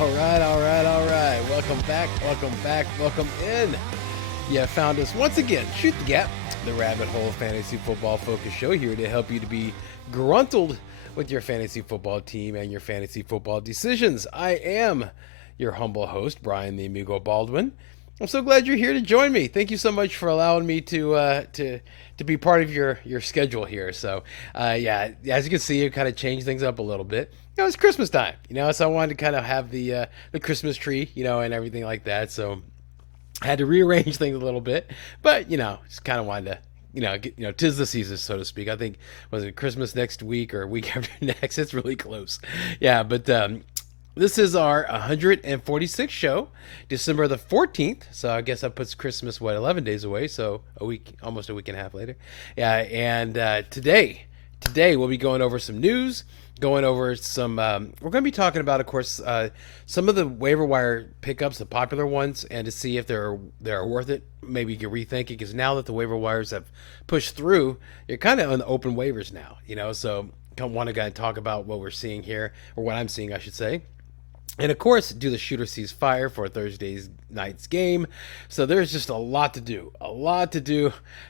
All right. Welcome in. You found us once again. Shoot the Gap, the rabbit hole fantasy football focus show here to help you to be gruntled with your fantasy football team and your fantasy football decisions. I am your humble host, Brian the Amigo Baldwin. I'm so glad you're here to join me. Thank you so much for allowing me to be part of your schedule here. So yeah, as you can see, it kind of changed things up a little bit. It's Christmas time, so I wanted to kind of have the Christmas tree, and everything like that. So I had to rearrange things a little bit, but just kind of wanted to, 'tis the season, so to speak. I think, was it Christmas next week or week after next? It's really close. Yeah, but this is our 146th show, December the 14th. So I guess that puts Christmas, 11 days away. So almost a week and a half later. Yeah, and today we'll be going over some news, going over some, we're going to be talking about, of course, some of the waiver wire pickups, the popular ones, and to see if they're worth it. Maybe you can rethink it, because now that the waiver wires have pushed through, you're kind of on the open waivers now, so I want to talk about what we're seeing here, or what I'm seeing, I should say. And of course, do the shooter sees fire for Thursday's night's game. So there's just a lot to do.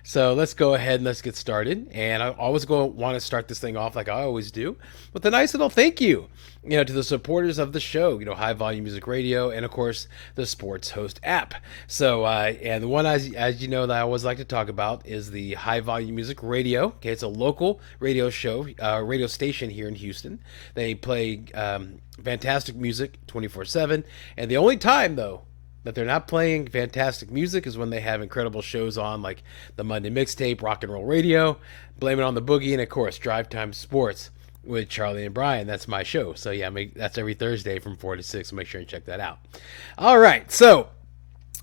So let's go ahead and let's get started. And I always want to start this thing off like I always do with a nice little thank you, to the supporters of the show, High Volume Music Radio, and of course the Sports Host app. So and the one as you know that I always like to talk about is the High Volume Music Radio. Okay, it's a local radio show, radio station here in Houston. They play fantastic music 24/7, and the only time though that they're not playing fantastic music is when they have incredible shows on, like the Monday Mixtape, Rock and Roll Radio, Blame It on the Boogie, and of course Drive Time Sports with Charlie and Brian. That's my show. So yeah, that's every Thursday from 4 to 6. Make sure and check that out. All right, so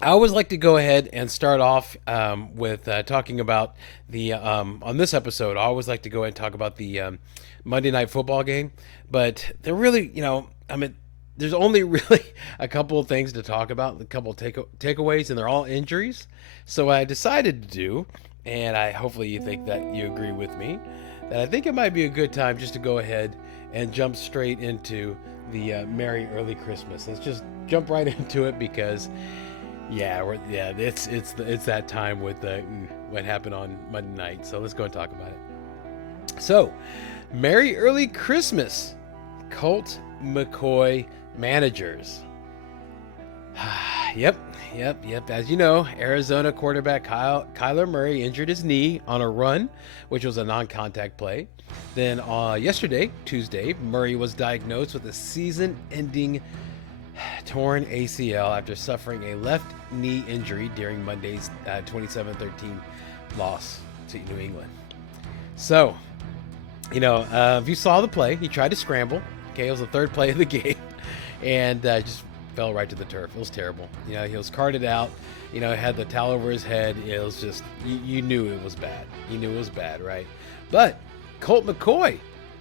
I always like to go ahead and start off with talking about the on this episode. I always like to go ahead and talk about the Monday Night Football game, but they're really, there's only really a couple of things to talk about, a couple of takeaways, and they're all injuries. So what I decided to do, and hopefully you think that you agree with me, that I think it might be a good time just to go ahead and jump straight into the Merry Early Christmas. Let's just jump right into it, because it's that time with what happened on Monday night. So let's go and talk about it. So, Merry Early Christmas, Colt McCoy managers. Yep. As you know, Arizona quarterback Kyler Murray injured his knee on a run, which was a non-contact play. Then yesterday, Tuesday, Murray was diagnosed with a season-ending torn ACL after suffering a left knee injury during Monday's 27-13 loss to New England. So, if you saw the play, he tried to scramble. Okay, it was the third play of the game, and just fell right to the turf. It was terrible. He was carted out. Had the towel over his head. It was just, you knew it was bad. You knew it was bad, right? But Colt McCoy,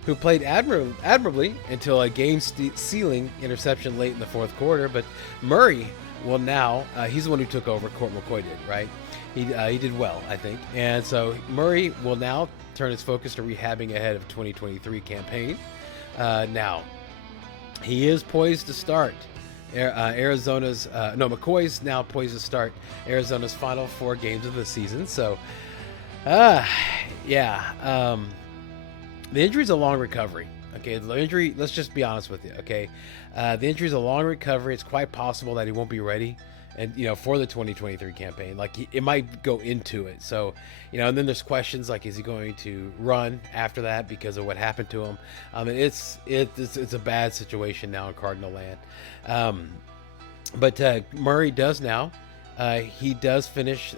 who played admirably until a game-sealing interception late in the fourth quarter, but Murray will now, he's the one who took over. Colt McCoy did, right? He did well, I think. And so Murray will now turn his focus to rehabbing ahead of 2023 campaign. Now, he is poised to start McCoy's now poised to start Arizona's final 4 games of the season. So, the injury's a long recovery. Okay, the injury, let's just be honest with you, okay? The injury's a long recovery. It's quite possible that he won't be ready and for the 2023 campaign. Like, it might go into it. So, and then there's questions like, is he going to run after that because of what happened to him? It's a bad situation now in Cardinal land. But Murray does now. He does finish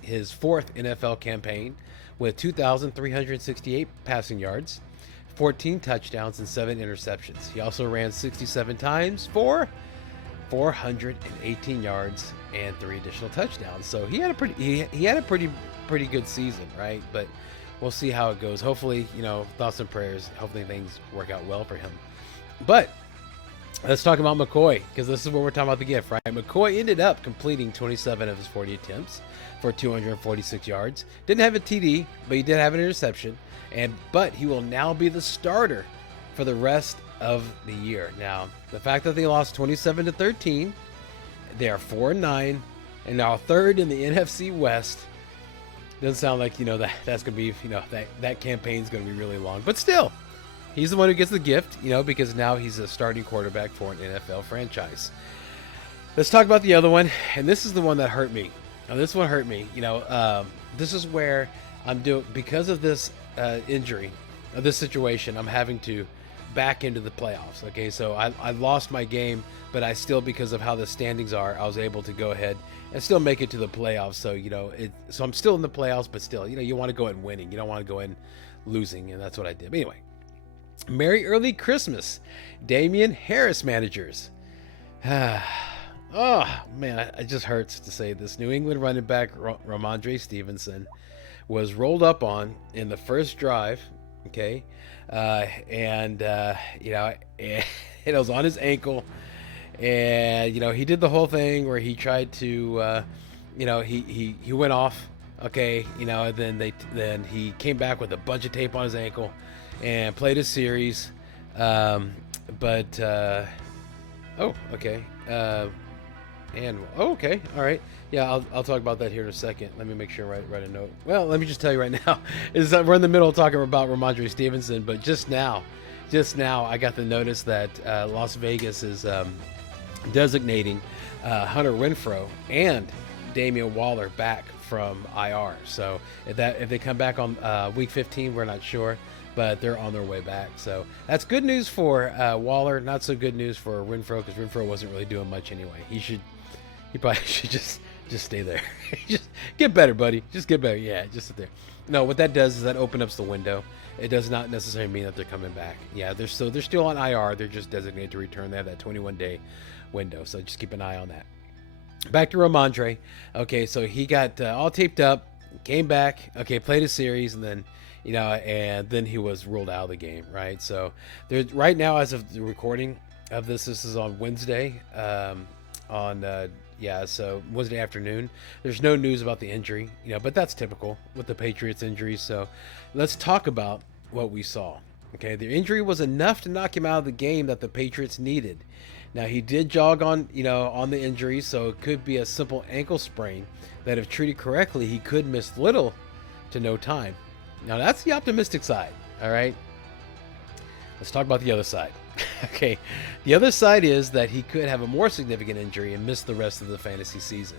his 4th NFL campaign with 2,368 passing yards, 14 touchdowns, and 7 interceptions. He also ran 67 times for 418 yards and 3 additional touchdowns. So he had a pretty good season, right? But we'll see how it goes. Hopefully, thoughts and prayers. Hopefully things work out well for him. But let's talk about McCoy, because this is what we're talking about, the gift, right? McCoy ended up completing 27 of his 40 attempts for 246 yards. Didn't have a TD, but he did have an interception. But he will now be the starter for the rest of the year. Now, the fact that they lost 27-13, they are 4-9, and now third in the NFC West. Doesn't sound like, that's going to be, that campaign's going to be really long. But still, he's the one who gets the gift, because now he's a starting quarterback for an NFL franchise. Let's talk about the other one, and this is the one that hurt me. Now, this one hurt me. This is where I'm doing, because of this injury, of this situation, I'm having to back into the playoffs. Okay, so I lost my game, but I still, because of how the standings are, I was able to go ahead and still make it to the playoffs. So so I'm still in the playoffs, but still, you want to go in winning. You don't want to go in losing, and that's what I did. But anyway, Merry Early Christmas, Damian Harris managers. Oh man, it just hurts to say this. New England running back Ramondre Stevenson was rolled up on in the first drive. Okay. It was on his ankle, and he did the whole thing where he tried to he went off, okay, and then he came back with a bunch of tape on his ankle and played a series, okay, all right. Yeah, I'll talk about that here in a second. Let me make sure I write a note. Well, let me just tell you right now, is that we're in the middle of talking about Ramondre Stevenson, but just now, I got the notice that Las Vegas is designating Hunter Renfrow and Damian Waller back from IR. So if they come back on week 15, we're not sure, but they're on their way back. So that's good news for Waller. Not so good news for Renfrow, because Renfrow wasn't really doing much anyway. He probably should just stay there. Just get better, buddy. Just get better. Yeah, just sit there. No, what that does is that opens up the window. It does not necessarily mean that they're coming back. Yeah, they're still on IR. They're just designated to return. They have that 21-day window, so just keep an eye on that. Back to Ramondre. Okay, so he got all taped up, came back. Okay, played a series, and then and then he was ruled out of the game. Right. So there's right now, as of the recording of this is on Wednesday. So Wednesday afternoon. There's no news about the injury, but that's typical with the Patriots injuries. So let's talk about what we saw. Okay, the injury was enough to knock him out of the game that the Patriots needed. Now, he did jog on the injury, so it could be a simple ankle sprain that, if treated correctly, he could miss little to no time. Now, that's the optimistic side, all right? Let's talk about the other side. Okay, the other side is that he could have a more significant injury and miss the rest of the fantasy season.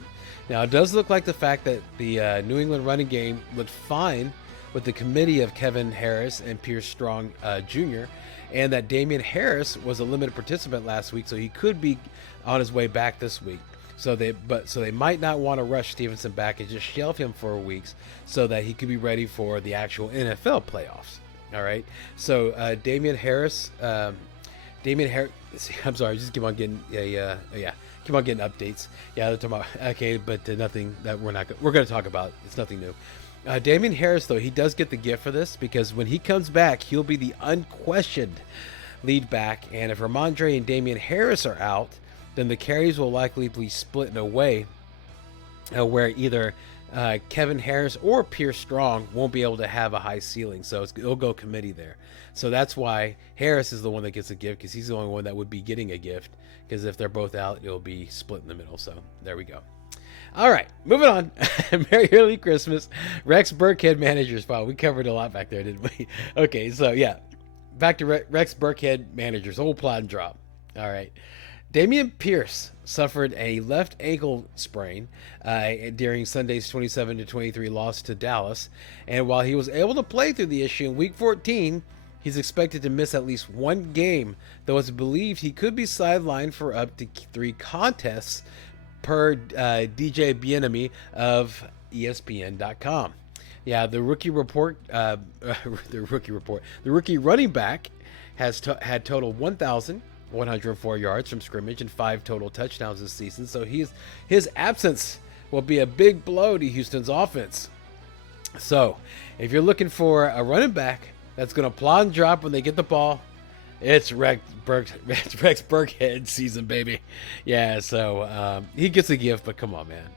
Now, it does look like the fact that the New England running game looked fine with the committee of Kevin Harris and Pierce Strong Jr., and that Damian Harris was a limited participant last week, so he could be on his way back this week. So they might not want to rush Stevenson back and just shelve him for weeks so that he could be ready for the actual NFL playoffs. All right. So Damian Harris. I'm sorry. Just keep on getting keep on getting updates. Yeah, they're talking about, okay, but nothing that we're going to talk about. It's nothing new. Damian Harris, though, he does get the gift for this, because when he comes back, he'll be the unquestioned lead back. And if Ramondre and Damian Harris are out, then the carries will likely be split in a way where either Kevin Harris or Pierce Strong won't be able to have a high ceiling. So it'll go committee there. So that's why Harris is the one that gets a gift, because he's the only one that would be getting a gift, because if they're both out, it'll be split in the middle. So there we go. All right, moving on. Merry Early Christmas. Rex Burkhead managers file. We covered a lot back there, didn't we? Okay, so yeah, back to Rex Burkhead managers. Whole plot and drop. All right. Damian Pierce suffered a left ankle sprain during Sunday's 27-23 loss to Dallas. And while he was able to play through the issue in Week 14, he's expected to miss at least one game, though it's believed he could be sidelined for up to 3 contests, per DJ Bieniemy of ESPN.com. Yeah, the rookie running back has had total 1,104 yards from scrimmage and 5 total touchdowns this season. So his absence will be a big blow to Houston's offense. So if you're looking for a running back that's going to plod and drop when they get the ball, it's Rex Burkhead season, baby. Yeah, so he gets a gift, but come on, man.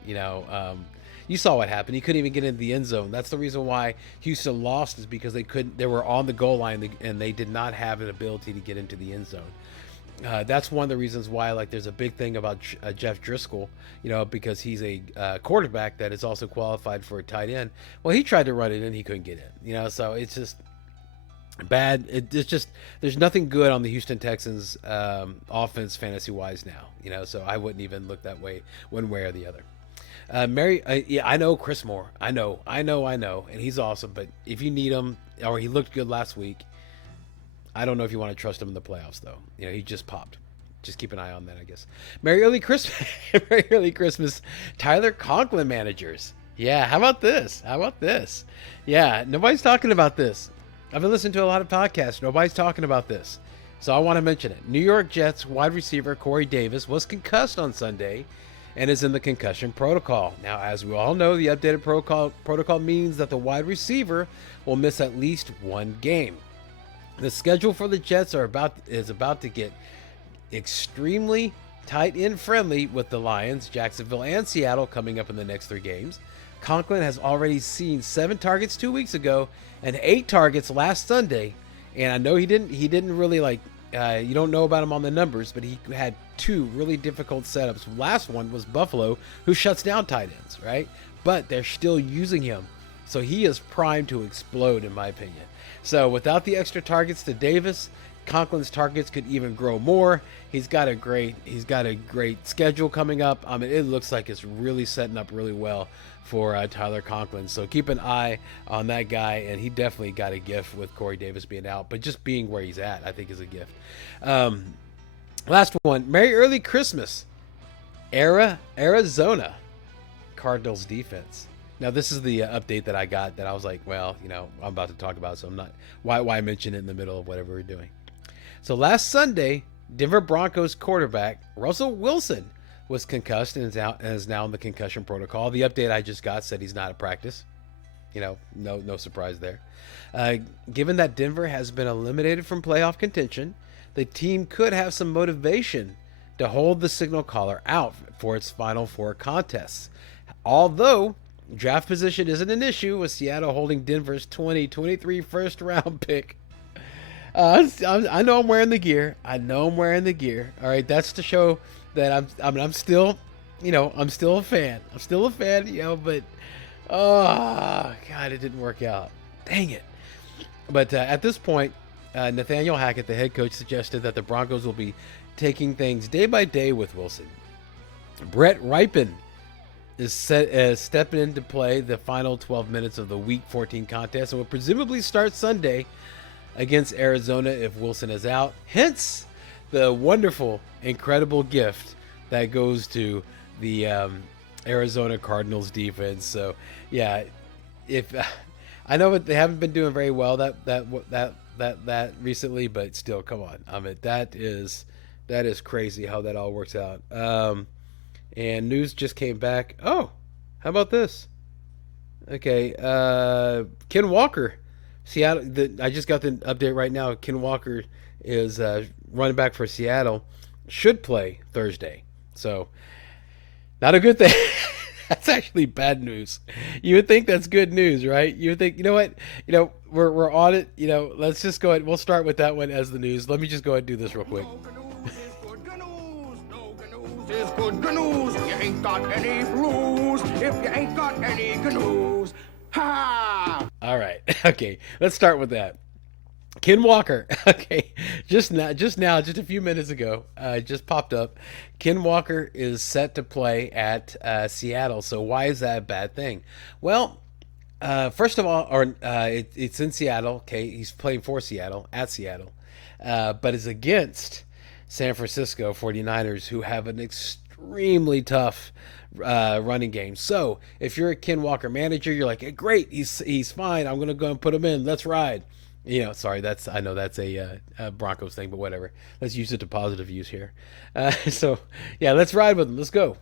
You saw what happened. He couldn't even get into the end zone. That's the reason why Houston lost, is because they couldn't. They were on the goal line and they did not have an ability to get into the end zone. That's one of the reasons why, like, there's a big thing about Jeff Driscoll, because he's a quarterback that is also qualified for a tight end. Well, he tried to run it and he couldn't get in. So it's just bad. It's just, there's nothing good on the Houston Texans offense fantasy wise now. So I wouldn't even look that way, one way or the other. Yeah, I know Chris Moore. I know, and he's awesome. But if you need him, or he looked good last week, I don't know if you want to trust him in the playoffs, though. He just popped. Just keep an eye on that, I guess. Merry early Christmas, Merry early Christmas, Tyler Conklin managers. Yeah, how about this? Yeah, nobody's talking about this. I've been listening to a lot of podcasts. Nobody's talking about this, so I want to mention it. New York Jets wide receiver Corey Davis was concussed on Sunday and is in the concussion protocol. Now, as we all know, the updated protocol means that the wide receiver will miss at least one game. The schedule for the Jets is about to get extremely tight end friendly, with the Lions, Jacksonville, and Seattle coming up in the next 3 games. Conklin has already seen 7 targets 2 weeks ago and 8 targets last Sunday. And I know he didn't really you don't know about him on the numbers, but he had 2 really difficult setups. Last one was Buffalo, who shuts down tight ends, right? But they're still using him. So he is primed to explode, in my opinion. So without the extra targets to Davis, Conklin's targets could even grow more. He's got a great schedule coming up. I mean, it looks like it's really setting up really well for Tyler Conklin. So keep an eye on that guy, and he definitely got a gift with Corey Davis being out. But just being where he's at, I think, is a gift. Last one, Merry early Christmas, Arizona Cardinals defense. Now, this is the update that I got that I was like, well, I'm about to talk about, so I'm not, why mention it in the middle of whatever we're doing. So last Sunday, Denver Broncos quarterback Russell Wilson was concussed and is now in the concussion protocol. The update I just got said he's not at practice. No surprise there. Given that Denver has been eliminated from playoff contention, the team could have some motivation to hold the signal caller out for its Final Four contests. Although draft position isn't an issue, with Seattle holding Denver's 2023 first round pick. I know I'm wearing the gear. All right, that's to show that I'm still, I'm still a fan. But oh God, it didn't work out. Dang it. But at this point, Nathaniel Hackett, the head coach, suggested that the Broncos will be taking things day by day with Wilson. Brett Ripon is stepping into play the final 12 minutes of the Week 14 contest and will presumably start Sunday against Arizona if Wilson is out. Hence, the wonderful, incredible gift that goes to the Arizona Cardinals defense. So, yeah, if I know they haven't been doing very well that recently, but still, come on. I mean, that is crazy how that all works out. And news just came back. Oh, how about this? Okay, Ken Walker, Seattle. I just got the update right now. Ken Walker is running back for Seattle. Should play Thursday. So, not a good thing. That's actually bad news. You would think that's good news, right? You would think, you know what? We're on it. Let's just go ahead. We'll start with that one as the news. Let me just go ahead and do this real quick. Is good news. You ain't got any blues if you ain't got any news. Ha! All right. Okay. Let's start with that. Ken Walker. Okay. Just a few minutes ago, just popped up. Ken Walker is set to play at Seattle. So why is that a bad thing? Well, first of all, it's in Seattle. Okay. He's playing for Seattle, at Seattle, but is against San Francisco 49ers, who have an extremely tough running game. So if you're a Ken Walker manager, you're like, hey, great, he's fine. I'm going to go and put him in. Let's ride. Sorry, I know that's a Broncos thing, but whatever. Let's use it to positive use here. So yeah, let's ride with him. Let's go.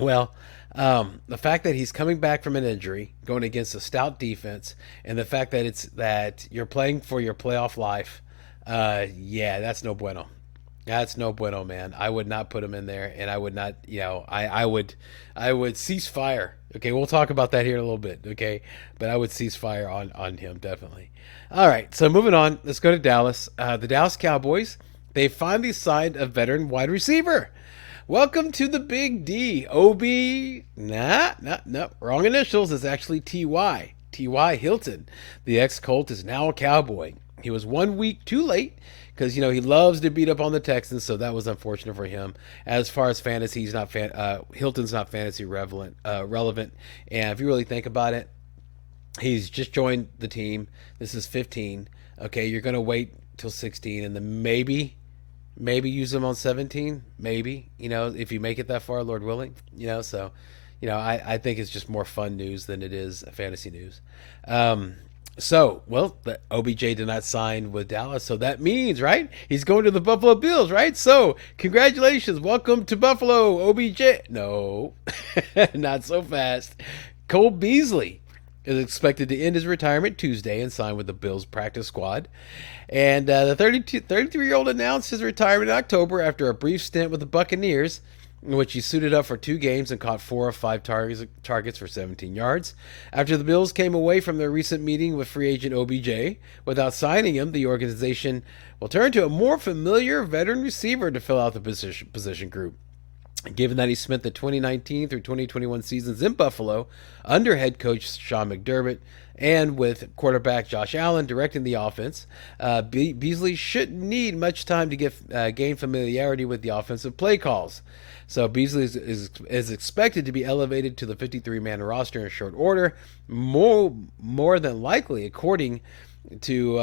Well, the fact that he's coming back from an injury, going against a stout defense, and the fact that you're playing for your playoff life, yeah, that's no bueno. That's no bueno, man. I would not put him in there, and I would not, I would cease fire Okay, we'll talk about that here in a little bit. Okay, but I would cease fire on him definitely. All right, so moving on, let's go to Dallas. The Dallas Cowboys, they finally signed a veteran wide receiver. Welcome to the Big D. OB. Nah, wrong initials. It's actually TY. TY Hilton. The ex Colt is now a Cowboy. He was 1 week too late because he loves to beat up on the Texans, so that was unfortunate for him. As far as fantasy, Hilton's not fantasy relevant, and if you really think about it, he's just joined the team. This is 15. Okay, you're gonna wait till 16, and then maybe use him on 17. Maybe if you make it that far, Lord willing. So I think it's just more fun news than it is fantasy news. The OBJ did not sign with Dallas, so that means, right, he's going to the Buffalo Bills, right? So congratulations, welcome to Buffalo, OBJ. No, not so fast. Cole Beasley is expected to end his retirement Tuesday and sign with the Bills practice squad. And the 33-year-old announced his retirement in October after a brief stint with the Buccaneers, in which he suited up for 2 games and caught 4 of 5 targets for 17 yards. After the Bills came away from their recent meeting with free agent OBJ, without signing him, the organization will turn to a more familiar veteran receiver to fill out the position group. Given that he spent the 2019 through 2021 seasons in Buffalo under head coach Sean McDermott and with quarterback Josh Allen directing the offense, Beasley shouldn't need much time to gain familiarity with the offensive play calls. So Beasley is expected to be elevated to the 53-man roster in short order, more than likely, according to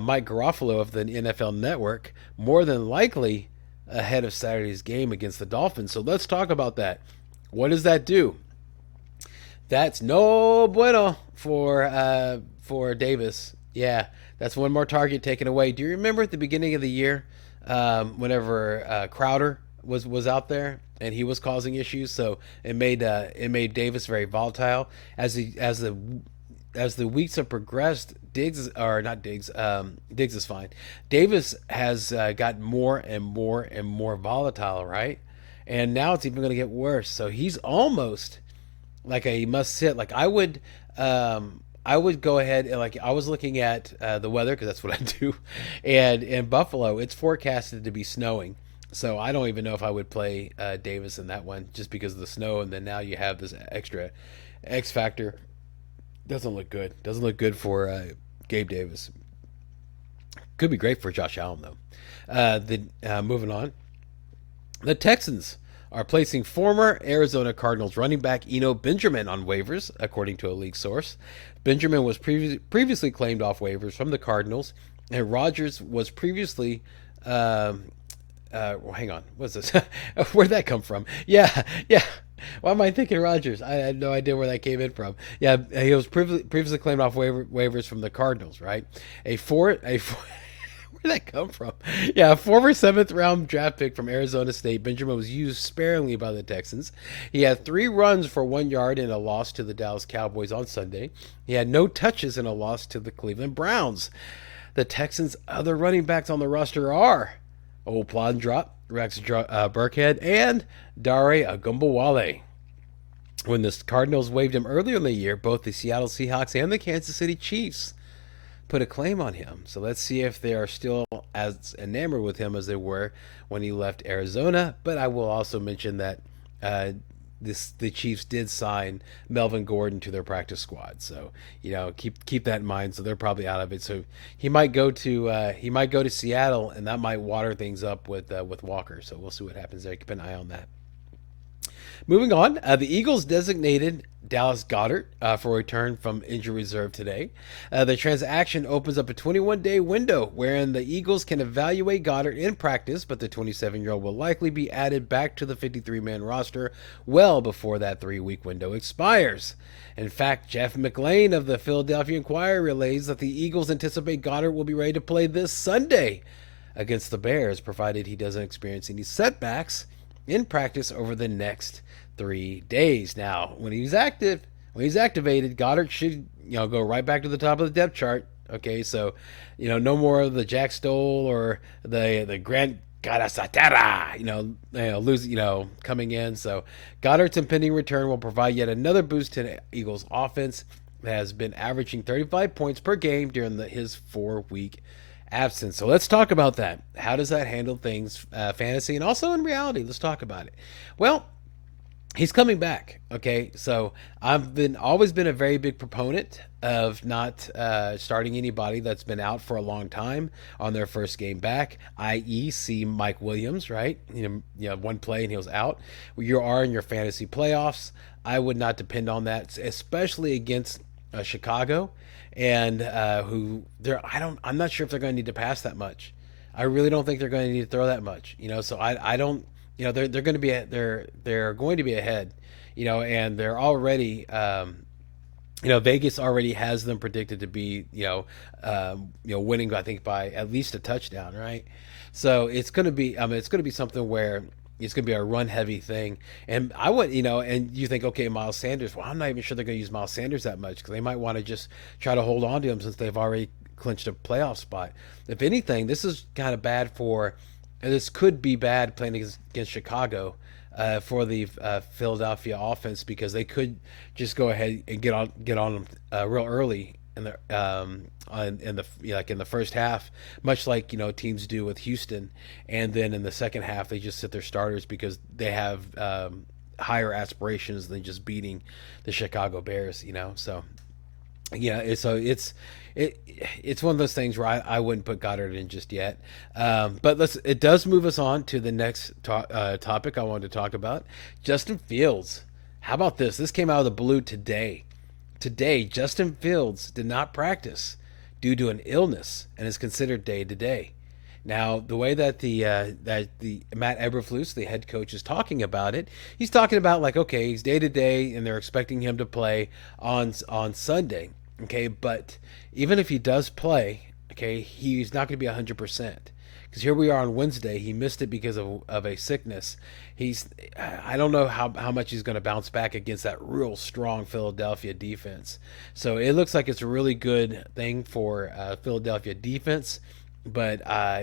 Mike Garofalo of the NFL Network, more than likely ahead of Saturday's game against the Dolphins. So let's talk about that. What does that do? That's no bueno for Davis. Yeah, that's one more target taken away. Do you remember at the beginning of the year, whenever Crowder was out there and he was causing issues? So it made Davis very volatile as the weeks have progressed. Diggs is fine. Davis has gotten more and more volatile, right? And now it's even going to get worse. So he's almost like a must sit. Like I would go ahead and, like, I was looking at the weather because that's what I do, and in Buffalo it's forecasted to be snowing. So I don't even know if I would play Davis in that one just because of the snow, and then now you have this extra X factor. Doesn't look good. Doesn't look good for Gabe Davis. Could be great for Josh Allen though. Moving on, the Texans are placing former Arizona Cardinals running back Eno Benjamin on waivers, according to a league source. Benjamin was previously claimed off waivers from the Cardinals, and Rodgers was previously. Hang on, what's this? Where'd that come from? Yeah. Why am I thinking Rodgers? I had no idea where that came in from. Yeah, he was previously claimed off waivers from the Cardinals, right? Where'd that come from? Yeah, a former 7th-round draft pick from Arizona State, Benjamin was used sparingly by the Texans. He had 3 runs for 1 yard in a loss to the Dallas Cowboys on Sunday. He had no touches in a loss to the Cleveland Browns. The Texans' other running backs on the roster are Old Plod Drop, Rex Burkhead, and Dare Agumbawale. When the Cardinals waived him earlier in the year, both the Seattle Seahawks and the Kansas City Chiefs put a claim on him. So let's see if they are still as enamored with him as they were when he left Arizona. But I will also mention that the Chiefs did sign Melvin Gordon to their practice squad. So keep that in mind. So they're probably out of it. So he might go to Seattle, and that might water things up with Walker. So we'll see what happens there. Keep an eye on that. Moving on, the Eagles designated Dallas Goedert for return from injury reserve today. The transaction opens up a 21-day window wherein the Eagles can evaluate Goedert in practice, but the 27-year-old will likely be added back to the 53-man roster well before that 3-week window expires. In fact, Jeff McLean of the Philadelphia Inquirer relays that the Eagles anticipate Goedert will be ready to play this Sunday against the Bears, provided he doesn't experience any setbacks in practice over the next 3 days. Now, when he's activated, Goedert should go right back to the top of the depth chart. Okay, so no more of the Jack Stoll or the Grant Garasatera, lose, coming in. So Goddard's impending return will provide yet another boost to the Eagles' offense that has been averaging 35 points per game during his 4-week absence. So let's talk about that. How does that handle things, fantasy, and also in reality? Let's talk about it. Well, he's coming back. Okay, so I've always been a very big proponent of not starting anybody that's been out for a long time on their first game back, i.e., see Mike Williams, right? One play and he was out. You are in your fantasy playoffs. I would not depend on that, especially against Chicago, and I'm not sure if they're going to need to pass that much. I really don't think they're going to need to throw that much. So I don't. They're going to be they're going to be ahead, and they're already Vegas already has them predicted to be winning, I think, by at least a touchdown, right? So it's going to be it's going to be something where it's going to be a run heavy thing, and I would and you think, okay, Miles Sanders. Well, I'm not even sure they're going to use Miles Sanders that much because they might want to just try to hold on to him since they've already clinched a playoff spot. If anything, this is kind of bad for. This could be bad playing against Chicago for the Philadelphia offense because they could just go ahead and get on them real early in the first half, much like teams do with Houston, and then in the second half they just sit their starters because they have higher aspirations than just beating the Chicago Bears. So yeah, so it's one of those things where I wouldn't put Goddard in just yet. But it does move us on to the next topic I wanted to talk about. Justin Fields. How about this? This came out of the blue today. Today, Justin Fields did not practice due to an illness and is considered day to day. Now, the way that the Matt Eberflus, the head coach, is talking about it, he's talking about like, okay, he's day to day, and they're expecting him to play on Sunday. Okay, but even if he does play, okay, he's not going to be 100%. Because here we are on Wednesday, he missed it because of a sickness. I don't know how much he's going to bounce back against that real strong Philadelphia defense. So it looks like it's a really good thing for Philadelphia defense. But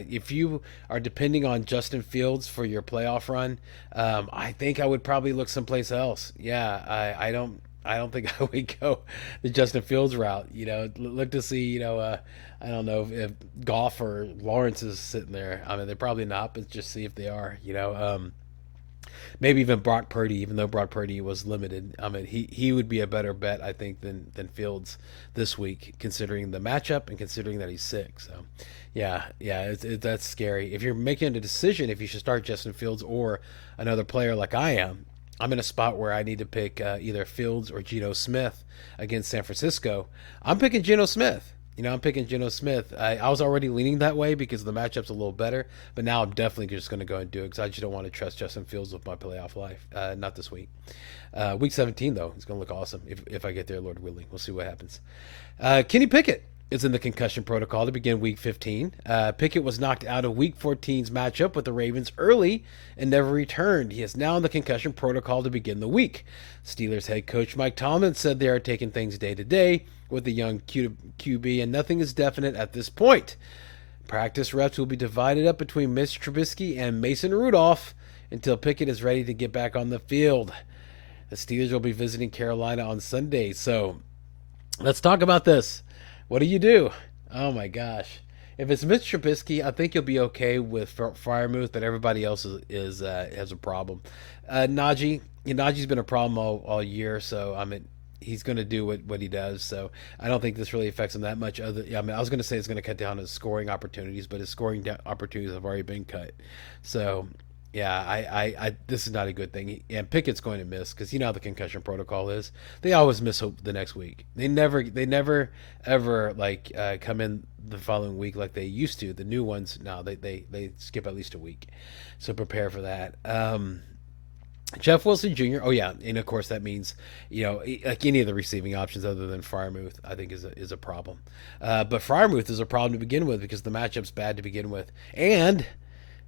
if you are depending on Justin Fields for your playoff run, I think I would probably look someplace else. Yeah, I don't think I would go the Justin Fields route. Look to see, I don't know if Goff or Lawrence is sitting there. I mean, they're probably not, but just see if they are. Maybe even Brock Purdy, even though Brock Purdy was limited. I mean, he would be a better bet, I think, than Fields this week, considering the matchup and considering that he's sick. So, yeah, that's scary. If you're making a decision if you should start Justin Fields or another player like I am, I'm in a spot where I need to pick either Fields or Geno Smith against San Francisco. I'm picking Geno Smith. I'm picking Geno Smith. I was already leaning that way because the matchup's a little better, but now I'm definitely just going to go and do it because I just don't want to trust Justin Fields with my playoff life. Not this week. Week 17, though, it's going to look awesome if I get there, Lord willing. We'll see what happens. Kenny Pickett is in the concussion protocol to begin Week 15. Pickett was knocked out of Week 14's matchup with the Ravens early and never returned. He is now in the concussion protocol to begin the week. Steelers head coach Mike Tomlin said they are taking things day to day with the young QB, and nothing is definite at this point. Practice reps will be divided up between Mitch Trubisky and Mason Rudolph until Pickett is ready to get back on the field. The Steelers will be visiting Carolina on Sunday. So let's talk about this. What do you do? Oh my gosh. If it's Mitch Trubisky, I think you'll be okay with FREIERMUTH, but everybody else is has a problem. Najee's been a problem all year, so he's going to do what he does. So I don't think this really affects him that much. I was going to say it's going to cut down his scoring opportunities, but his scoring opportunities have already been cut. So yeah, I this is not a good thing. And Pickett's going to miss because how the concussion protocol is. They always miss the next week. They never ever come in the following week like they used to. The new ones, no, they skip at least a week. So prepare for that. Jeff Wilson Jr. Oh yeah, and of course that means like any of the receiving options other than FREIERMUTH, I think is a problem. But FREIERMUTH is a problem to begin with because the matchup's bad to begin with, and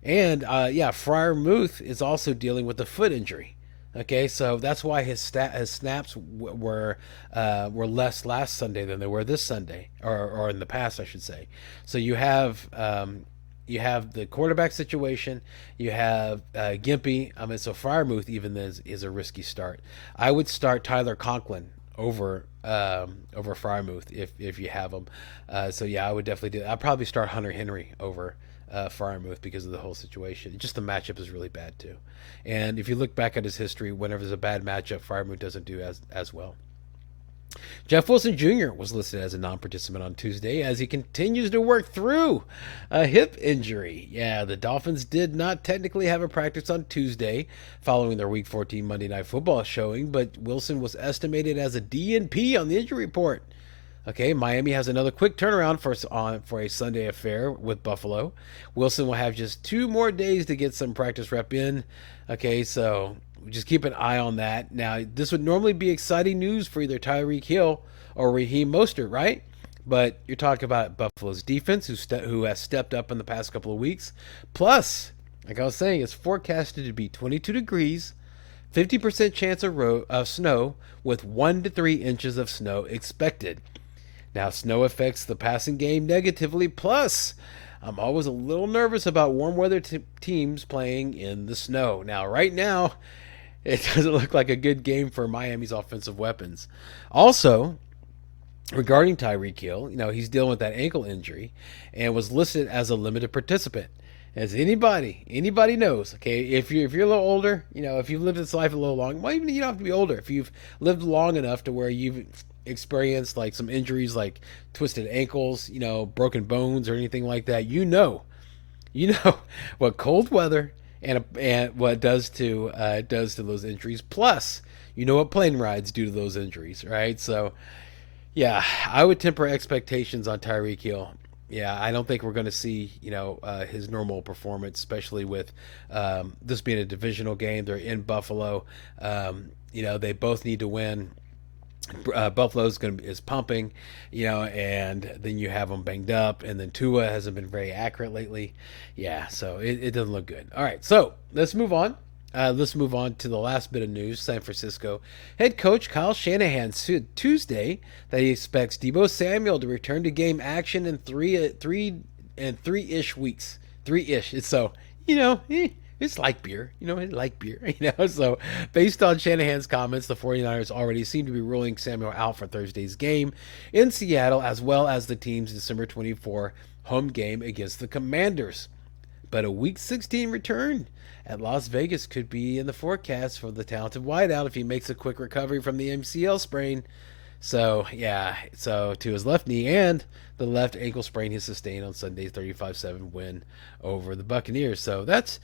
FREIERMUTH is also dealing with a foot injury. Okay, so that's why his snaps were less last Sunday than they were this Sunday, or in the past, I should say. So you have you have the quarterback situation. You have Gimpy. I mean, so FREIERMUTH even is a risky start. I would start Tyler Conklin over FREIERMUTH if you have him. So yeah, I would definitely do that. I'd probably start Hunter Henry over FREIERMUTH because of the whole situation. Just the matchup is really bad too. And if you look back at his history, whenever there's a bad matchup, FREIERMUTH doesn't do as well. Jeff Wilson Jr. was listed as a non-participant on Tuesday as he continues to work through a hip injury. Yeah, the Dolphins did not technically have a practice on Tuesday following their Week 14 Monday Night Football showing, but Wilson was estimated as a DNP on the injury report. Okay, Miami has another quick turnaround for a Sunday affair with Buffalo. Wilson will have just 2 more days to get some practice rep in. Okay, so just keep an eye on that. Now, this would normally be exciting news for either Tyreek Hill or Raheem Mostert, right? But you're talking about Buffalo's defense, who has stepped up in the past couple of weeks. Plus, like I was saying, it's forecasted to be 22 degrees, 50% chance of snow, with 1 to 3 inches of snow expected. Now, snow affects the passing game negatively. Plus, I'm always a little nervous about warm weather teams playing in the snow. Now, right now, it doesn't look like a good game for Miami's offensive weapons. Also, regarding Tyreek Hill, he's dealing with that ankle injury and was listed as a limited participant. As anybody knows, okay, if you're a little older, if you've lived this life a little long, well, even you don't have to be older. If you've lived long enough to where you've experienced like some injuries like twisted ankles, broken bones or anything like that, you know what cold weather and what it does to those injuries. Plus, what plane rides do to those injuries, right? So, yeah, I would temper expectations on Tyreek Hill. Yeah, I don't think we're going to see, his normal performance, especially with this being a divisional game. They're in Buffalo. They both need to win. Buffalo's is pumping, and then you have them banged up, and then Tua hasn't been very accurate lately. Yeah, so it doesn't look good. All right, so let's move on. Let's move on to the last bit of news. San Francisco head coach Kyle Shanahan said Tuesday that he expects Deebo Samuel to return to game action in three-ish weeks. Three-ish. It's so it's like beer, So, based on Shanahan's comments, the 49ers already seem to be ruling Samuel out for Thursday's game in Seattle, as well as the team's December 24 home game against the Commanders. But a Week 16 return at Las Vegas could be in the forecast for the talented wideout if he makes a quick recovery from the MCL sprain. So, yeah, to his left knee and the left ankle sprain he sustained on Sunday's 35-7 win over the Buccaneers. So that's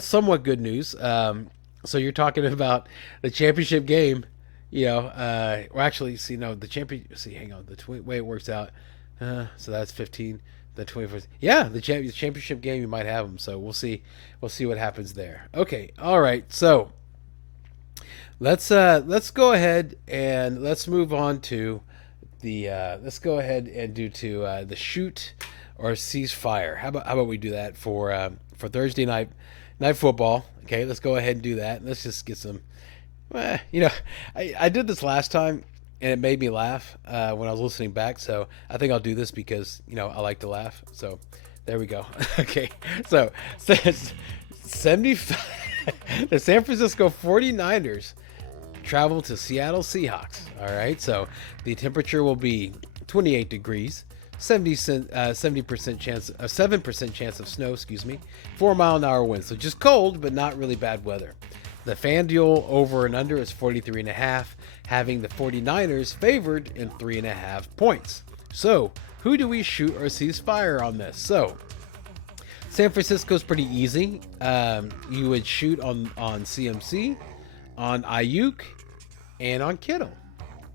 somewhat good news. So you're talking about the championship game, the hang on, the way it works out. So that's 15, the 21st. Yeah, the championship game, you might have them. So we'll see what happens there. Okay. All right. So let's go ahead and let's move on to the the shoot or ceasefire. How about we do that for Thursday night football? Okay, let's go ahead and do that. Let's just get some. I did this last time and it made me laugh when I was listening back. So I think I'll do this because I like to laugh. So there we go. Okay, so 75. The San Francisco 49ers travel to Seattle Seahawks. All right, so the temperature will be 28 degrees, 7% chance of snow, 4-mile-an-hour winds. So just cold, but not really bad weather. The FanDuel over and under is 43.5, having the 49ers favored in 3.5 points. So who do we shoot or cease fire on this? So San Francisco's pretty easy. You would shoot on CMC, on Ayuk, and on Kittle.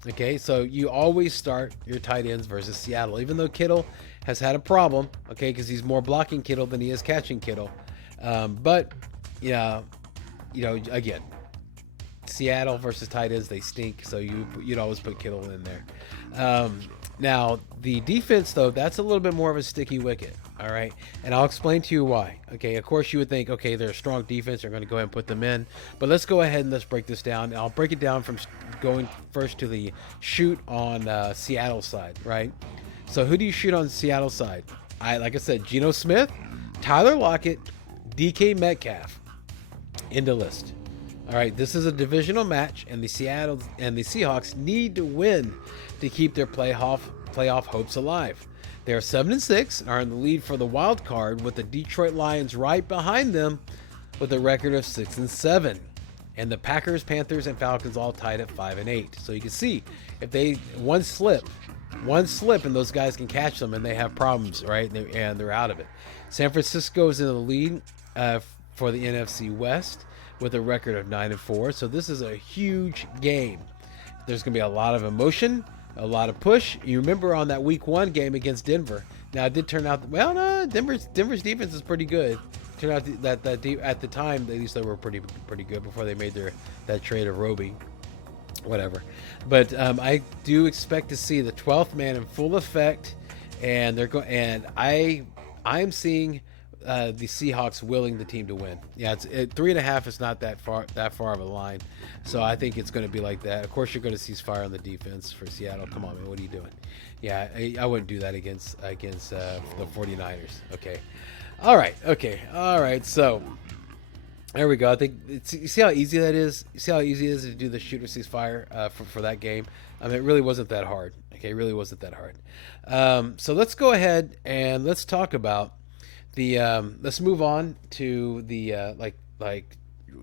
Okay, so you always start your tight ends versus Seattle, even though Kittle has had a problem, okay, because he's more blocking Kittle than he is catching Kittle. But, again, Seattle versus tight ends, they stink, so you'd always put Kittle in there. Now, the defense, though, that's a little bit more of a sticky wicket, all right? And I'll explain to you why. Okay, of course you would think, okay, they're a strong defense, they're going to go ahead and put them in. But let's go ahead and let's break this down. And I'll break it down from going first to the shoot on Seattle side, right? So who do you shoot on Seattle side? Like I said, Geno Smith, Tyler Lockett, DK Metcalf in the list. All right, this is a divisional match, and the Seahawks need to win to keep their playoff hopes alive. They are 7-6 and are in the lead for the wild card, with the Detroit Lions right behind them with a record of 6-7, and the Packers, Panthers, and Falcons all tied at 5-8. So you can see if they one slip, and those guys can catch them, and they have problems, right? And they're out of it. San Francisco is in the lead for the NFC West with a record of 9-4. So this is a huge game. There's going to be a lot of emotion, a lot of push. You remember on that Week 1 game against Denver. Now it did turn out, well, no, Denver's defense is pretty good. Turned out that at the time, at least they were pretty good before they made that trade of Roby, whatever. But I do expect to see the 12th man in full effect, and I'm seeing the Seahawks willing the team to win. Yeah, 3.5 is not that far of a line, so I think it's going to be like that. Of course, you're going to see fire on the defense for Seattle. Come on, man, what are you doing? Yeah, I wouldn't do that against the 49ers. Okay, all right. So there we go. I think you see how easy that is. You see how easy it is to do the shoot or cease fire for that game. I mean, it really wasn't that hard. Okay, it really wasn't that hard. So let's go ahead and let's talk about let's move on to the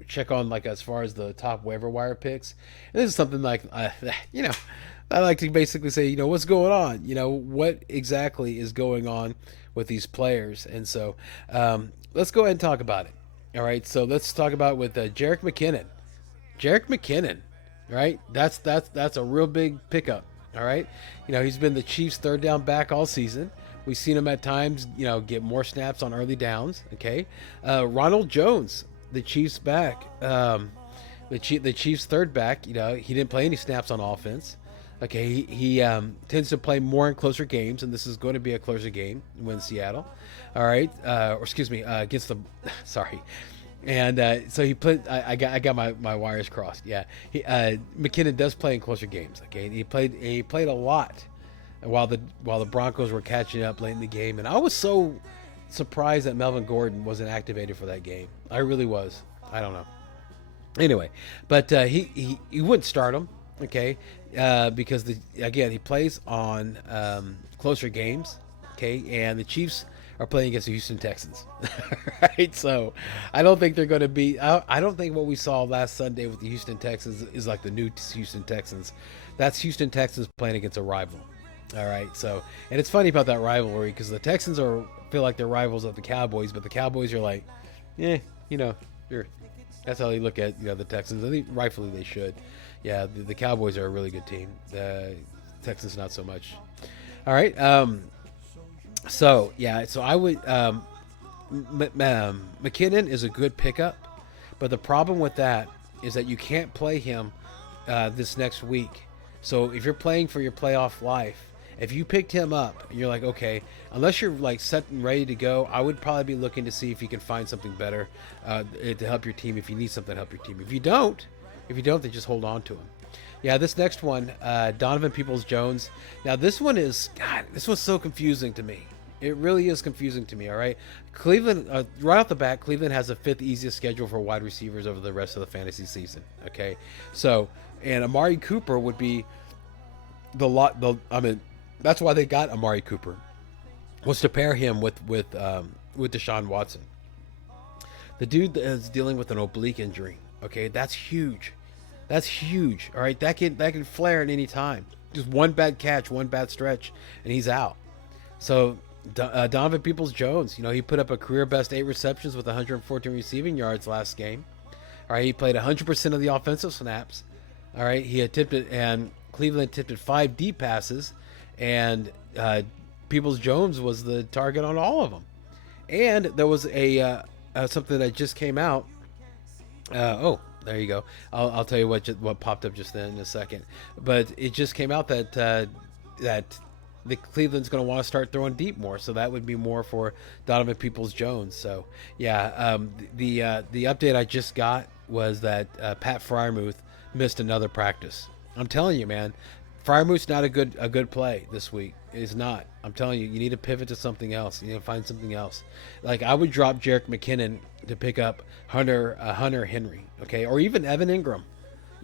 check on like as far as the top waiver wire picks. And this is something like I like to basically say, what's going on? What exactly is going on with these players? And so let's go ahead and talk about it. All right, so let's talk about with Jerick McKinnon. Jerick McKinnon, right? That's a real big pickup. All right, he's been the Chiefs' third down back all season. We've seen him at times, get more snaps on early downs. Okay, Ronald Jones, the Chiefs' back, the Chiefs' third back. He didn't play any snaps on offense. Okay, he tends to play more in closer games, and this is going to be a closer game when Seattle. All right, against the sorry. And so he put. I got my wires crossed. Yeah, McKinnon does play in closer games. Okay, and he played a lot while the Broncos were catching up late in the game, and I was so surprised that Melvin Gordon wasn't activated for that game. I really was. I don't know. Anyway, but he wouldn't start him. Okay, because he plays on closer games. Okay, and the Chiefs are playing against the Houston Texans, right? So I don't think they're going to be. I don't think what we saw last Sunday with the Houston Texans is like the new Houston Texans. That's Houston Texans playing against a rival. All right. So, and it's funny about that rivalry because the Texans feel like they're rivals of the Cowboys, but the Cowboys are like, that's how they look at the Texans. I think rightfully they should. Yeah, the Cowboys are a really good team. The Texans not so much. All right. So I would McKinnon is a good pickup, but the problem with that is that you can't play him this next week. So if you're playing for your playoff life, if you picked him up and you're like, okay, unless you're like set and ready to go, I would probably be looking to see if you can find something better to help your team. If you need something to help your team, if you don't, then just hold on to him. Yeah, this next one, Donovan Peoples-Jones. Now this one's so confusing to me. It really is confusing to me, all right? Cleveland, right off the bat, Cleveland has the 5th easiest schedule for wide receivers over the rest of the fantasy season, okay? So, and Amari Cooper would be that's why they got Amari Cooper, was to pair him with Deshaun Watson. The dude is dealing with an oblique injury, okay? That's huge. All right? That can flare at any time. Just one bad catch, one bad stretch, and he's out. So, Donovan Peoples-Jones, he put up a career best 8 receptions with 114 receiving yards last game. All right, he played 100% of the offensive snaps. All right, Cleveland attempted 5 deep passes, and Peoples-Jones was the target on all of them. And there was something that just came out. There you go. I'll tell you what popped up just then in a second. But it just came out that the Cleveland's going to want to start throwing deep more, so that would be more for Donovan Peoples-Jones. So yeah, the update I just got was that Pat FREIERMUTH missed another practice. I'm telling you, man, FREIERMUTH's not a good play this week. It is not. I'm telling you, you need to pivot to something else. You need to find something else. Like, I would drop Jerick McKinnon to pick up Hunter Henry, okay, or even Evan Ingram.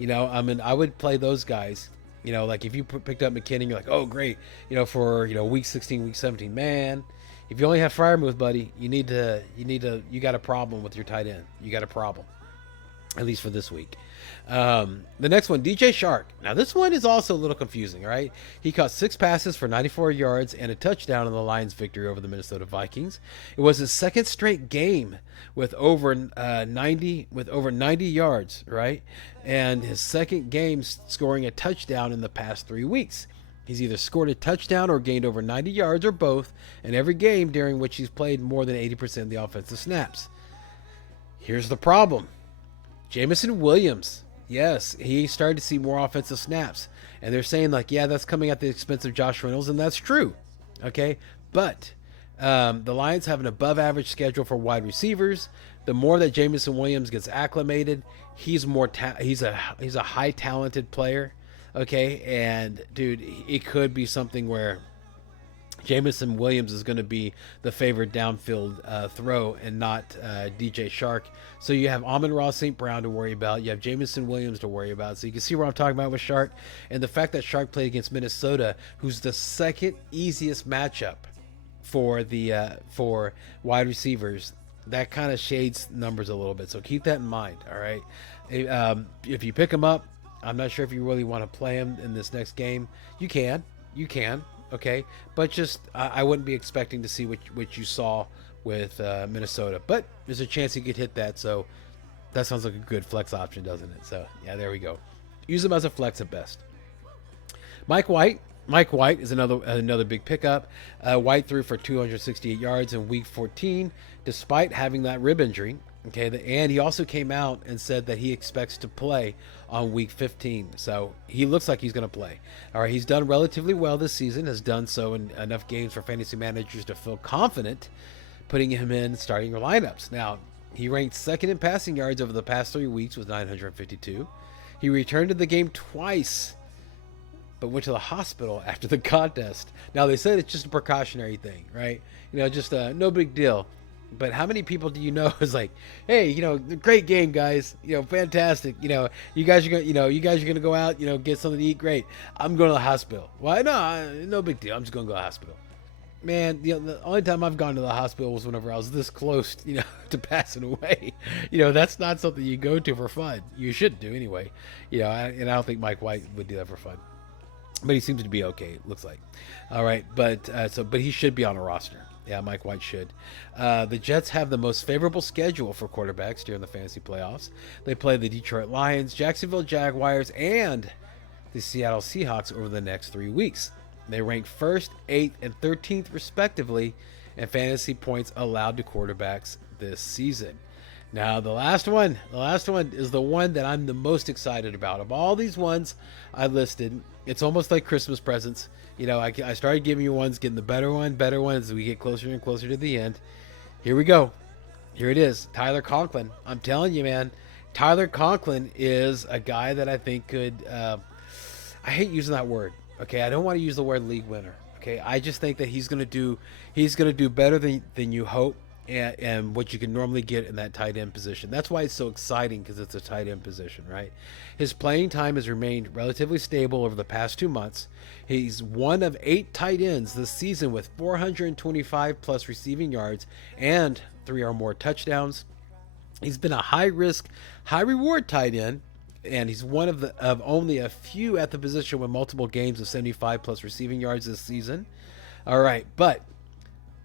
I mean, I would play those guys. Like if you picked up McKinnon, you're like, oh great, for week 16, week 17, man. If you only have FREIERMUTH, buddy, you got a problem with your tight end. You got a problem, at least for this week. The next one, DJ Shark. Now this one is also a little confusing, right? He caught 6 passes for 94 yards and a touchdown in the Lions' victory over the Minnesota Vikings. It was his second straight game with over 90 yards, right? And his second game scoring a touchdown in the past 3 weeks. He's either scored a touchdown or gained over 90 yards or both in every game during which he's played more than 80% of the offensive snaps. Here's the problem. Jameson Williams, yes, he started to see more offensive snaps. And they're saying, like, yeah, that's coming at the expense of Josh Reynolds, and that's true. Okay? But the Lions have an above-average schedule for wide receivers. The more that Jameson Williams gets acclimated, he's a high-talented player. Okay? And, dude, it could be something where Jameson Williams is going to be the favored downfield throw and not DJ Shark. So you have Amon-Ra St. Brown to worry about. You have Jameson Williams to worry about. So you can see what I'm talking about with Shark. And the fact that Shark played against Minnesota, who's the second easiest matchup for wide receivers, that kind of shades numbers a little bit. So keep that in mind, all right? If you pick him up, I'm not sure if you really want to play him in this next game. You can. Okay, but just I wouldn't be expecting to see what you saw with Minnesota, but there's a chance he could hit that, so that sounds like a good flex option, doesn't it? So yeah, there we go. Use him as a flex at best. Mike White is another big pickup. White threw for 268 yards in week 14 despite having that rib injury. Okay, and he also came out and said that he expects to play on week 15. So he looks like he's going to play. All right, he's done relatively well this season, has done so in enough games for fantasy managers to feel confident putting him in starting your lineups. Now, he ranked second in passing yards over the past 3 weeks with 952. He returned to the game twice, but went to the hospital after the contest. Now, they said it's just a precautionary thing, right? Just no big deal. But how many people do you know is like, hey, great game, guys, fantastic, you guys are gonna go out, get something to eat, great. I'm going to the hospital. Why? No big deal. I'm just gonna go to the hospital. Man, the only time I've gone to the hospital was whenever I was this close, to passing away. That's not something you go to for fun. You should do anyway. And I don't think Mike White would do that for fun. But he seems to be okay, it looks like. All right, but he should be on a roster. Yeah, Mike White should. The Jets have the most favorable schedule for quarterbacks during the fantasy playoffs. They play the Detroit Lions, Jacksonville Jaguars, and the Seattle Seahawks over the next 3 weeks. They rank 1st, 8th, and 13th respectively in fantasy points allowed to quarterbacks this season. Now, the last one is the one that I'm the most excited about. Of all these ones I listed, it's almost like Christmas presents. I started giving you ones, getting the better ones as we get closer and closer to the end. Here we go. Here it is. Tyler Conklin. I'm telling you, man. Tyler Conklin is a guy that I think could I hate using that word. Okay, I don't want to use the word league winner. Okay, I just think that he's gonna do better than you hope and what you can normally get in that tight end position. That's why it's so exciting, because it's a tight end position, right? His playing time has remained relatively stable over the past 2 months. He's one of 8 tight ends this season with 425 plus receiving yards and 3 or more touchdowns. He's been a high risk, high reward tight end, and he's one of only a few at the position with multiple games of 75 plus receiving yards this season. All right, but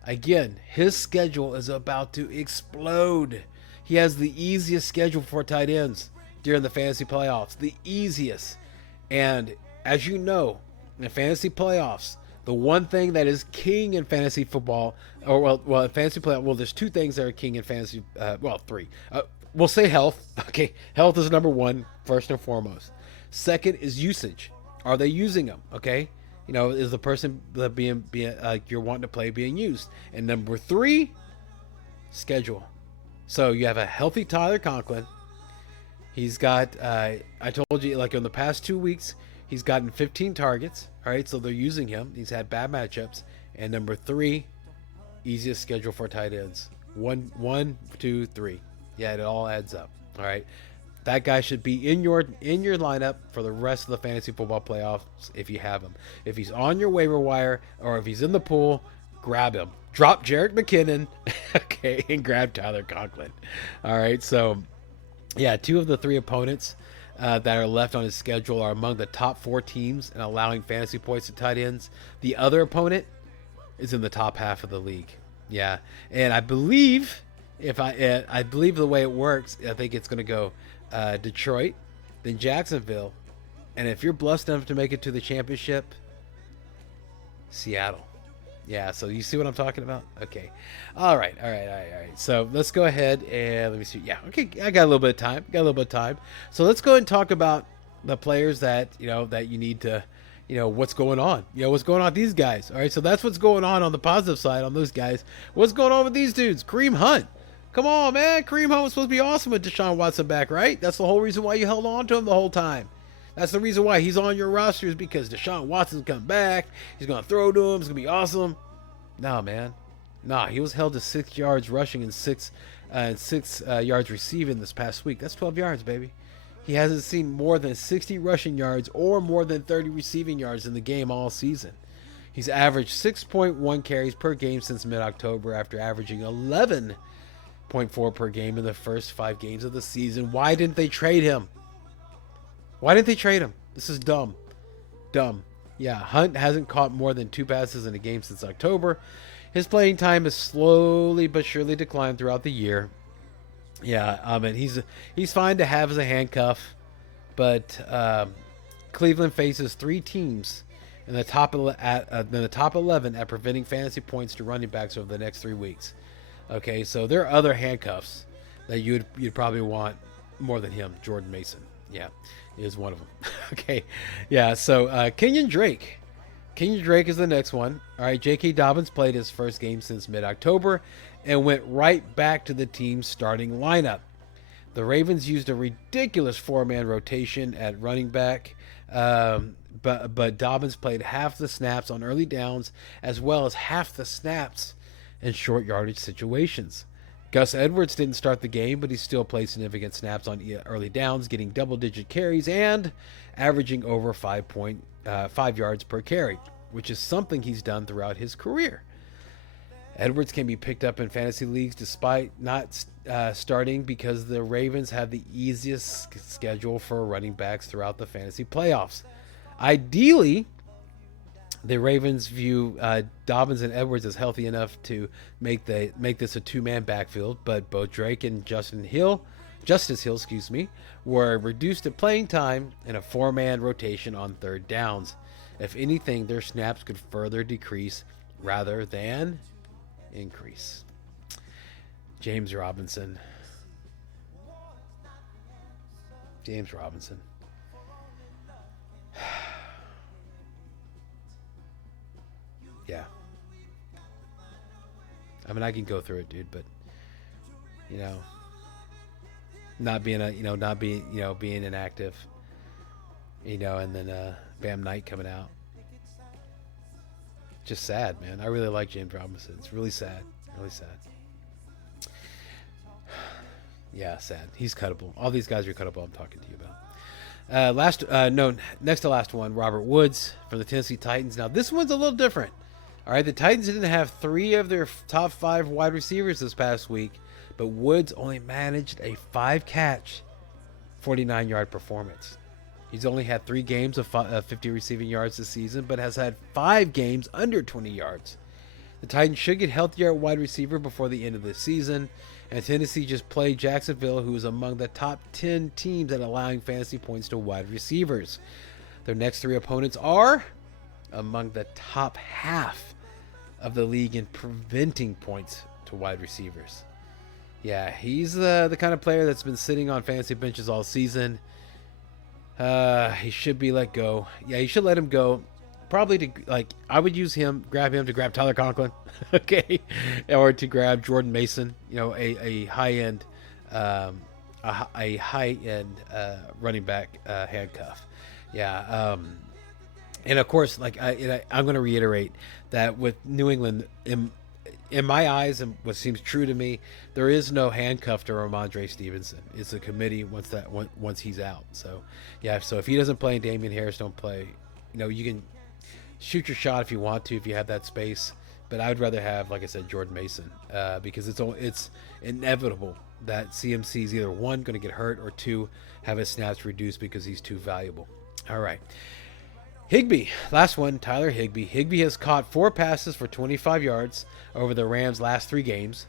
again, his schedule is about to explode. He has the easiest schedule for tight ends during the fantasy playoffs. The easiest. And as you know, in the fantasy playoffs, the one thing that is king in fantasy football, in fantasy playoffs, there's 2 things that are king in fantasy, 3. We'll say health. Okay, health is number 1, first and foremost. Second is usage. Are they using them? Okay. Is the person that being you're wanting to play being used? And number 3, schedule. So you have a healthy Tyler Conklin. He's got, I told you, like in the past 2 weeks, He's gotten 15 targets. All right, so they're using him. He's had bad matchups. And number 3, easiest schedule for tight ends. 1, 2, 3. Yeah, it all adds up. All right, that guy should be in your lineup for the rest of the fantasy football playoffs if you have him. If he's on your waiver wire or if he's in the pool, grab him. Drop Jerick McKinnon, okay, and grab Tyler Conklin. All right, so yeah, 2 of the 3 opponents that are left on his schedule are among the top 4 teams in allowing fantasy points to tight ends. The other opponent is in the top half of the league. Yeah, and I believe I believe the way it works, I think it's going to go Detroit, then Jacksonville, and if you're blessed enough to make it to the championship, Seattle. Yeah, so you see what I'm talking about? Okay. All right. So let's go ahead and let me see. Yeah, okay, I got a little bit of time. So let's go ahead and talk about the players that you need to, what's going on. What's going on with these guys. All right, so that's what's going on the positive side on those guys. What's going on with these dudes? Kareem Hunt. Come on, man. Kareem Hunt was supposed to be awesome with Deshaun Watson back, right? That's the whole reason why you held on to him the whole time. That's the reason why he's on your roster, is because Deshaun Watson's come back. He's going to throw to him. It's going to be awesome. Nah, man. Nah, he was held to 6 yards rushing and 6 yards receiving this past week. That's 12 yards, baby. He hasn't seen more than 60 rushing yards or more than 30 receiving yards in the game all season. He's averaged 6.1 carries per game since mid-October after averaging 11.4 per game in the first 5 games of the season. Why didn't they trade him? This is dumb. Yeah, Hunt hasn't caught more than 2 passes in a game since October. His playing time has slowly but surely declined throughout the year. Yeah, and he's fine to have as a handcuff, but Cleveland faces 3 teams in the top 11 at preventing fantasy points to running backs over the next 3 weeks. Okay, so there are other handcuffs that you'd probably want more than him. Jordan Mason, yeah, is one of them. Okay, yeah. So Kenyon Drake is the next one. All right, J.K. Dobbins played his first game since mid-October and went right back to the team's starting lineup. The Ravens used a ridiculous 4-man rotation at running back, but Dobbins played half the snaps on early downs as well as half the snaps in short yardage situations. Gus Edwards didn't start the game, but he still played significant snaps on early downs, getting double-digit carries and averaging over 5 yards per carry, which is something he's done throughout his career. Edwards can be picked up in fantasy leagues despite not starting because the Ravens have the easiest schedule for running backs throughout the fantasy playoffs. Ideally, the Ravens view Dobbins and Edwards as healthy enough to make this a 2-man backfield, but both Drake and Justice Hill, were reduced to playing time in a 4-man rotation on third downs. If anything, their snaps could further decrease rather than increase. James Robinson. Yeah. I mean, I can go through it, dude, but being inactive, and then Bam Knight coming out. Just sad, man. I really like James Robinson. It's really sad. Yeah, sad. He's cuttable. All these guys are cuttable. I'm talking to you about. Next to last one, Robert Woods from the Tennessee Titans. Now, this one's a little different. All right, the Titans didn't have 3 of their top 5 wide receivers this past week, but Woods only managed a 5-catch, 49-yard performance. He's only had 3 games of 50 receiving yards this season, but has had 5 games under 20 yards. The Titans should get healthier at wide receiver before the end of the season, and Tennessee just played Jacksonville, who is among the top 10 teams at allowing fantasy points to wide receivers. Their next 3 opponents are among the top half of the league in preventing points to wide receivers. Yeah, he's the kind of player that's been sitting on fantasy benches all season. He should be let go. Yeah, you should let him go. Probably I would use him, grab Tyler Conklin, okay, or to grab Jordan Mason. A high end running back handcuff. Yeah. And of course, like I'm going to reiterate that with New England, in my eyes, and what seems true to me, there is no handcuff to Ramondre Stevenson. It's a committee once he's out. So, yeah. So if he doesn't play and Damian Harris don't play, you can shoot your shot if you want to, if you have that space. But I would rather have, like I said, Jordan Mason, because it's inevitable that CMC is either one going to get hurt or two have his snaps reduced because he's too valuable. All right. Higbee, last one, Tyler Higbee. Higbee has caught 4 passes for 25 yards over the Rams' last 3 games.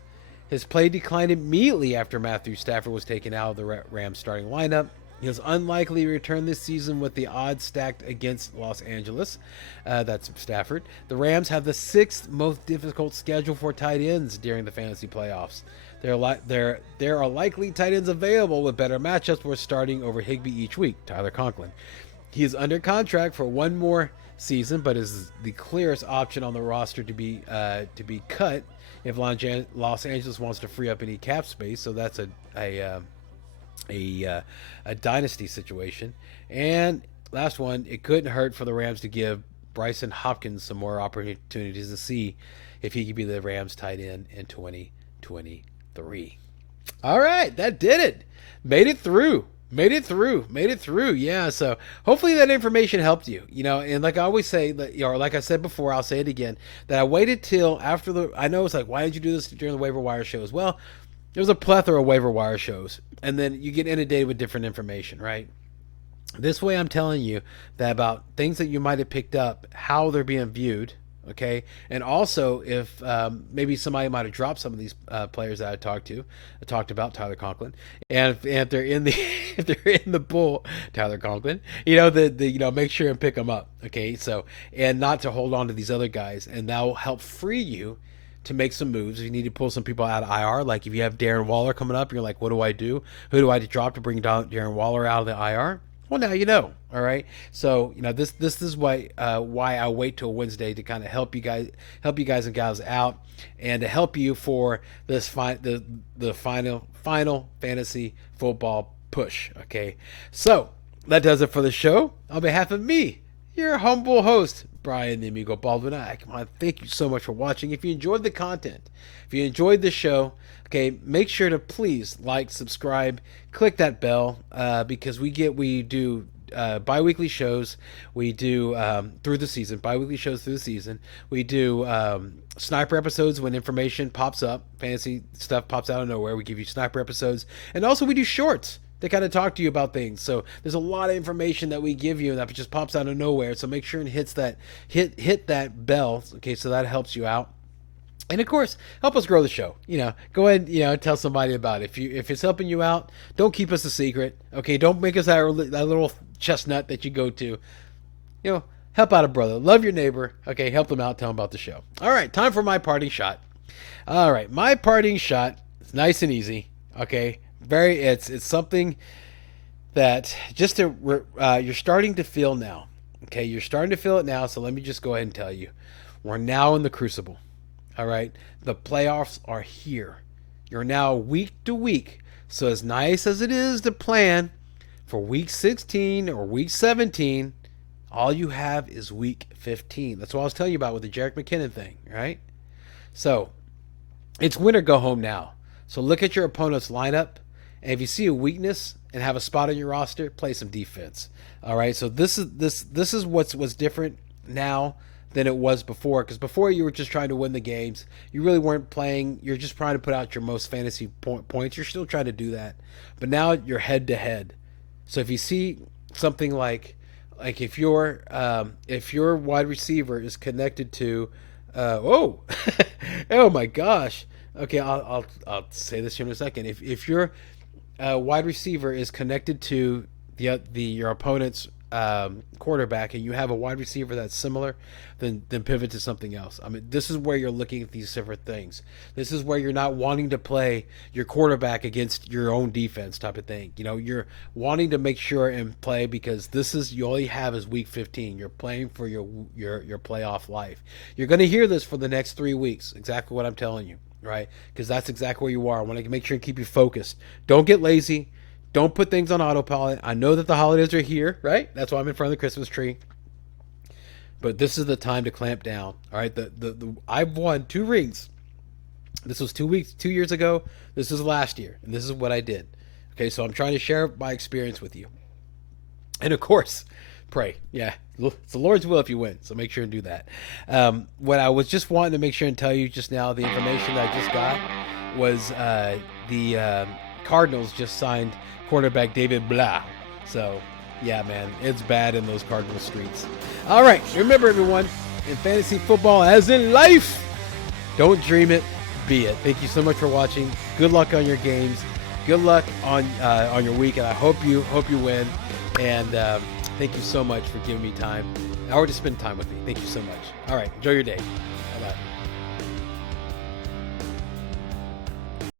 His play declined immediately after Matthew Stafford was taken out of the Rams' starting lineup. He is unlikely to return this season with the odds stacked against Los Angeles. That's Stafford. The Rams have the 6th most difficult schedule for tight ends during the fantasy playoffs. There are likely tight ends available with better matchups for starting over Higbee each week. Tyler Conklin. He is under contract for 1 more season, but is the clearest option on the roster to be cut if Los Angeles wants to free up any cap space. So that's a dynasty situation. And last one, it couldn't hurt for the Rams to give Bryson Hopkins some more opportunities to see if he could be the Rams tight end in 2023. All right, that did it. Made it through. Yeah. So hopefully that information helped you, and like I always say, or like I said before, I'll say it again, that I waited till after I know it's like, why did you do this during the waiver wire shows? Well, there's a plethora of waiver wire shows, and then you get inundated with different information, right? This way I'm telling you that about things that you might have picked up, how they're being viewed. Okay, and also if maybe somebody might have dropped some of these players that I talked about, Tyler Conklin, and if they're in the if they're in the pool, Tyler Conklin, make sure and pick them up. Okay, so and not to hold on to these other guys, and that will help free you to make some moves. If you need to pull some people out of IR, like if you have Darren Waller coming up, you're like, what do I do? Who do I drop to bring down Darren Waller out of the IR? Well, now you know. All right. So this is why I wait till Wednesday to kind of help you guys and gals out, and to help you for this the final fantasy football push. Okay. So that does it for the show. On behalf of me, your humble host, Brian the Amigo Baldwin, I want to thank you so much for watching. If you enjoyed the content, if you enjoyed the show, okay, make sure to please like, subscribe, click that bell, because we do bi-weekly shows. We do through the season, bi-weekly shows through the season. We do sniper episodes when information pops up, fantasy stuff pops out of nowhere. We give you sniper episodes, and also we do shorts to kind of talk to you about things. So there's a lot of information that we give you that just pops out of nowhere. So make sure and hit that bell, okay, so that helps you out. And of course, help us grow the show. Go ahead, tell somebody about it. If it's helping you out, don't keep us a secret. Okay, don't make us that little chestnut that you go to. Help out a brother. Love your neighbor. Okay, help them out. Tell them about the show. All right, time for my parting shot. All right, my parting shot is nice and easy. Okay, it's something that just you're starting to feel now. Okay, you're starting to feel it now. So let me just go ahead and tell you, we're now in the crucible. All right, the playoffs are here. You're now week to week. So as nice as it is to plan for week 16 or week 17, all you have is week 15. That's what I was telling you about with the Jerick McKinnon thing, right? So it's win or go home now. So look at your opponent's lineup, and if you see a weakness and have a spot on your roster, play some defense. All right, so this is what's different now than it was before, because before you were just trying to win the games. You really weren't playing. You're just trying to put out your most fantasy points. You're still trying to do that, but now you're head to head. So if you see something like if your wide receiver is connected to oh my gosh, okay, I'll say this here in a second. If your wide receiver is connected to your opponent's quarterback, and you have a wide receiver that's similar, then pivot to something else. I mean, this is where you're looking at these separate things. This is where you're not wanting to play your quarterback against your own defense type of thing. You're wanting to make sure and play, because you only have is week 15. You're playing for your playoff life. You're going to hear this for the next 3 weeks, exactly what I'm telling you, right? Because that's exactly where you are. I want to make sure and keep you focused. Don't get lazy. Don't put things on autopilot. I know that the holidays are here, right? That's why I'm in front of the Christmas tree. But this is the time to clamp down. All right. I've won 2 rings. This was 2 years ago. This is last year. And this is what I did. Okay. So I'm trying to share my experience with you. And of course, pray. Yeah. It's the Lord's will if you win. So make sure and do that. What I was just wanting to make sure and tell you just now, the information that I just got was the Cardinals just signed quarterback David Blah. So, yeah, man, it's bad in those Cardinal streets. All right, remember, everyone, in fantasy football, as in life, don't dream it, be it. Thank you so much for watching. Good luck on your games. Good luck on your week, and I hope you win. And thank you so much for giving me time, or to spend time with me. Thank you so much. All right, enjoy your day.